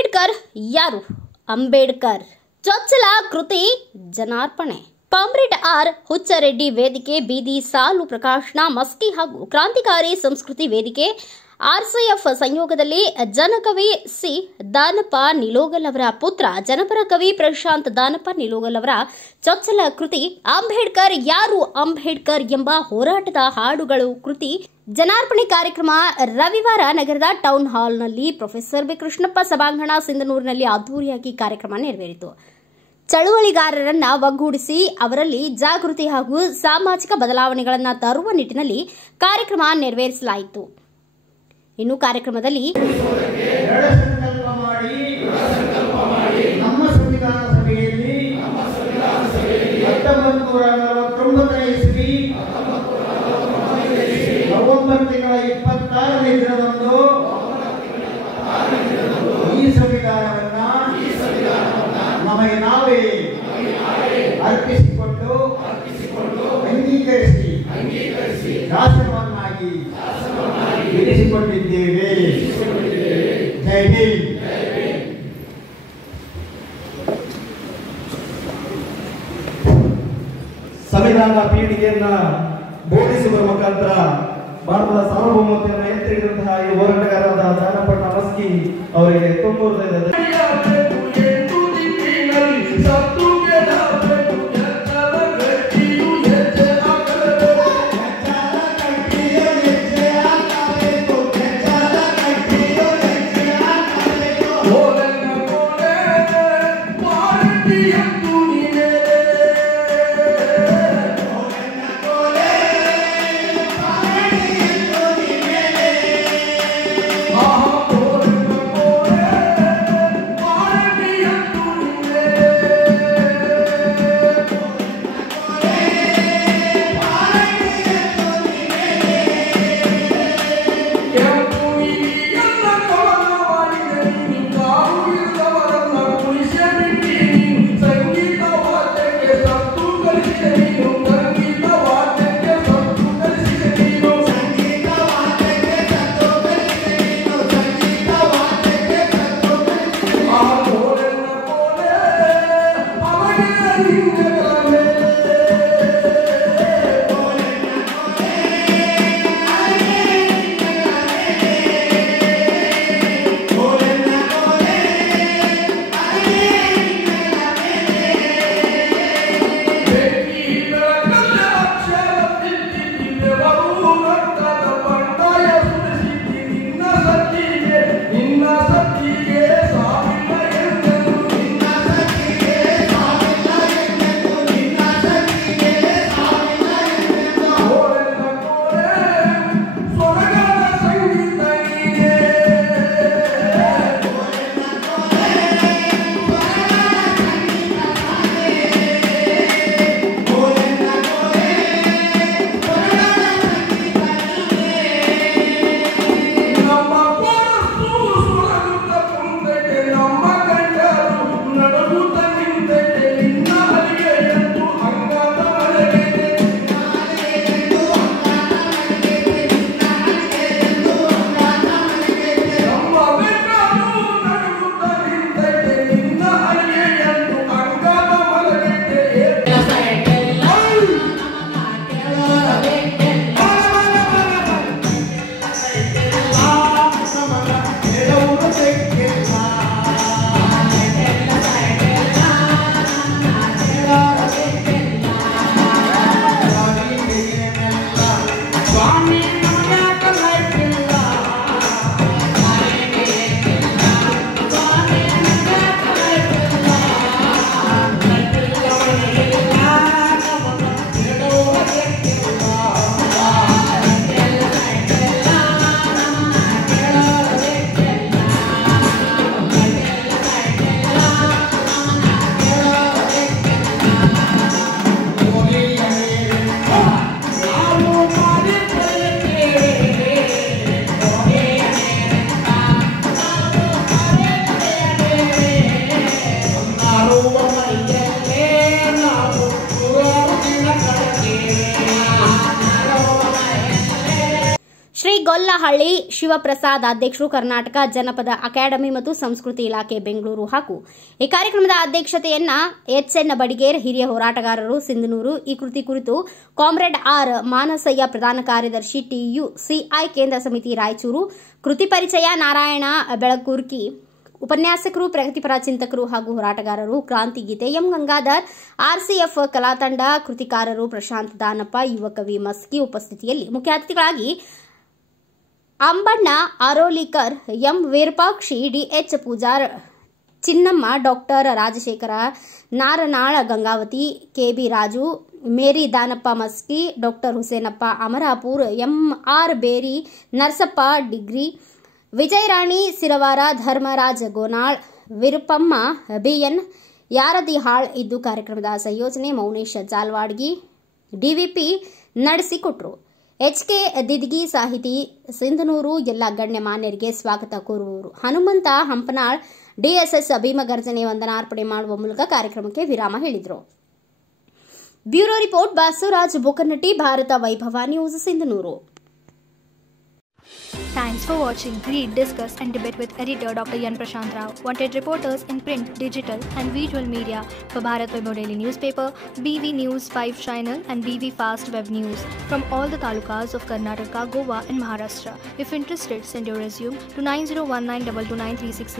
ಅಂಬೇಡ್ಕರ್ ಯಾರು? ಅಂಬೇಡ್ಕರ್ ಚೊಚ್ಚಲ ಕೃತಿ ಜನಾರ್ಪಣೆ. ಕಾಮ್ರೇಡ್ ಆರ್ ಹುಚ್ಚರೆಡ್ಡಿ ವೇದಿಕೆ ಬೀದಿ ಸಾಲು ಪ್ರಕಾಶನ ಮಸ್ಕಿ ಹಾಗೂ ಕ್ರಾಂತಿಕಾರಿ ಸಂಸ್ಕೃತಿ ವೇದಿಕೆ ಆರ್ಸಿಎಫ್ ಸಂಯೋಗದಲ್ಲಿ ಜನಕವಿ ಸಿ ದಾನಪ್ಪ ನಿಲೋಗಲ್ ಅವರ ಪುತ್ರ ಜನಪರ ಕವಿ ಪ್ರಶಾಂತ್ ದಾನಪ್ಪ ನಿಲೋಗಲ್ ಅವರ ಚೊಚ್ಚಲ ಕೃತಿ ಅಂಬೇಡ್ಕರ್ ಯಾರು ಅಂಬೇಡ್ಕರ್ ಎಂಬ ಹೋರಾಟದ ಹಾಡುಗಳು ಕೃತಿ ಜನಾರ್ಪಣೆ ಕಾರ್ಯಕ್ರಮ ರವಿವಾರ ನಗರದ ಟೌನ್ ಹಾಲ್ನಲ್ಲಿ ಪ್ರೊಫೆಸರ್ ಬಿ ಕೃಷ್ಣಪ್ಪ ಸಭಾಂಗಣ ಸಿಂಧನೂರಿನಲ್ಲಿ ಅದ್ದೂರಿಯಾಗಿ ಕಾರ್ಯಕ್ರಮ ನೆರವೇರಿತು. ಚಳುವಳಿಗಾರರನ್ನ ಒಗ್ಗೂಡಿಸಿ ಅವರಲ್ಲಿ ಜಾಗೃತಿ ಹಾಗೂ ಸಾಮಾಜಿಕ ಬದಲಾವಣೆಗಳನ್ನು ತರುವ ನಿಟ್ಟಿನಲ್ಲಿ ಕಾರ್ಯಕ್ರಮ ನೆರವೇರಿಸಲಾಯಿತು. ಇನ್ನು ಕಾರ್ಯಕ್ರಮದಲ್ಲಿ ನಮ್ಮ ಸಂವಿಧಾನ ಸಭೆಯಲ್ಲಿ 1949 ಇಸ್ವಿ ನವೆಂಬರ್ ತಿಂಗಳ 26ನೇ ದಿನದಂದು ಈ ಸಂವಿಧಾನವನ್ನ ನಮಗೆ ನಾವೇ ಅರ್ಪಿಸಿಕೊಂಡು ಅಂಗೀಕರಿಸಿ ಶಾಸನವನ್ನಾಗಿ ಇರಿಸಿಕೊಂಡಿದ್ದೇವೆ. ಜೈ ಹಿಂದ್. ಸಂವಿಧಾನ ಪೀಳಿಗೆಯನ್ನ ಬೋಧಿಸುವ ಮುಖಾಂತರ ಭಾರತದ ಸಾರ್ವಭೌಮತೆಯನ್ನು ಎತ್ತಿ ಹಿಡಿದಂತಹ ಈ ಹೋರಾಟಗಾರರಾದ ದಾನಪ್ಪ ಮಸ್ಕಿ ಅವರಿಗೆ ತುಂಬ ದೇವರಹಳ್ಳಿ ಶಿವಪ್ರಸಾದ್ ಅಧ್ಯಕ್ಷರು, ಕರ್ನಾಟಕ ಜನಪದ ಅಕಾಡೆಮಿ ಮತ್ತು ಸಂಸ್ಕೃತಿ ಇಲಾಖೆ ಬೆಂಗಳೂರು ಹಾಗೂ ಈ ಕಾರ್ಯಕ್ರಮದ ಅಧ್ಯಕ್ಷತೆಯನ್ನ ಎಚ್ಎನ್ ಬಡಿಗೇರ್, ಹಿರಿಯ ಹೋರಾಟಗಾರರು ಸಿಂಧನೂರು. ಈ ಕೃತಿ ಕುರಿತು ಕಾಮ್ರೇಡ್ ಆರ್ ಮಾನಸಯ್ಯ, ಪ್ರಧಾನ ಕಾರ್ಯದರ್ಶಿ TUCI ಕೇಂದ್ರ ಸಮಿತಿ ರಾಯಚೂರು. ಕೃತಿ ಪರಿಚಯ ನಾರಾಯಣ ಬೆಳಕೂರ್ಕಿ, ಉಪನ್ಯಾಸಕರು, ಪ್ರಗತಿಪರ ಚಿಂತಕರು ಹಾಗೂ ಹೋರಾಟಗಾರರು. ಕ್ರಾಂತಿ ಗೀತೆ ಎಂ ಗಂಗಾಧರ್, RCF ಕಲಾತಂಡ. ಕೃತಿಕಾರರು ಪ್ರಶಾಂತ್ ದಾನಪ್ಪ, ಯುವ ಕವಿ ಮಸ್ಕಿ. ಉಪಸ್ಥಿತಿಯಲ್ಲಿ ಮುಖ್ಯ ಅತಿಥಿಗಳಾಗಿ ಅಂಬಣ್ಣ ಅರೋಲಿಕರ್, ಎಂ ವಿರೂಪಾಕ್ಷಿ, DH ಪೂಜಾರ್, ಚಿನ್ನಮ್ಮ, ಡಾಕ್ಟರ್ ರಾಜಶೇಖರ ನಾರನಾಳ, ಗಂಗಾವತಿ, KB ರಾಜು, ಮೇರಿ ದಾನಪ್ಪ ಮಸ್ಕಿ, ಡಾಕ್ಟರ್ ಹುಸೇನಪ್ಪ ಅಮರಾಪುರ್, MR ಬೇರಿ, ನರಸಪ್ಪ ಡಿಗ್ರಿ, ವಿಜಯರಾಣಿ ಸಿರವಾರ, ಧರ್ಮರಾಜ್ ಗೋನಾಳ್, ವಿರುಪಮ್ಮ BN ಯಾರದಿಹಾಳ್ ಇದ್ದು ಕಾರ್ಯಕ್ರಮದ ಸಂಯೋಜನೆ ಮೌನೇಶ್ ಜಾಲ್ವಾಡ್ಗಿ, DVP ನಡೆಸಿಕೊಟ್ರು. HK ದಿದ್ಗಿ, ಸಾಹಿತಿ ಸಿಂಧನೂರು. ಎಲ್ಲ ಗಣ್ಯಮಾನ್ಯರಿಗೆ ಸ್ವಾಗತ ಕೋರುವವರು ಹನುಮಂತ ಹಂಪನಾಳ್, DSS ಭೀಮಗರ್ಜನೆ ವಂದನಾರ್ಪಣೆ ಮಾಡುವ ಮೂಲಕ ಕಾರ್ಯಕ್ರಮಕ್ಕೆ ವಿರಾಮ ಹೇಳಿದರು. ಬ್ಯೂರೋ ರಿಪೋರ್ಟ್ ಬಸವರಾಜ್ ಬೊಕನಟ್ಟಿ, ಭಾರತ ವೈಭವ news, Sindhanur. Thanks for watching. Read, discuss and debate with editor Dr. Yan Prashant Rao. Wanted reporters in print, digital and visual media for Bharat Vaibhav Daily Newspaper, BV News 5 Channel and BV Fast Web News from all the talukas of Karnataka, Goa and Maharashtra. If interested, send your resume to 9019229369.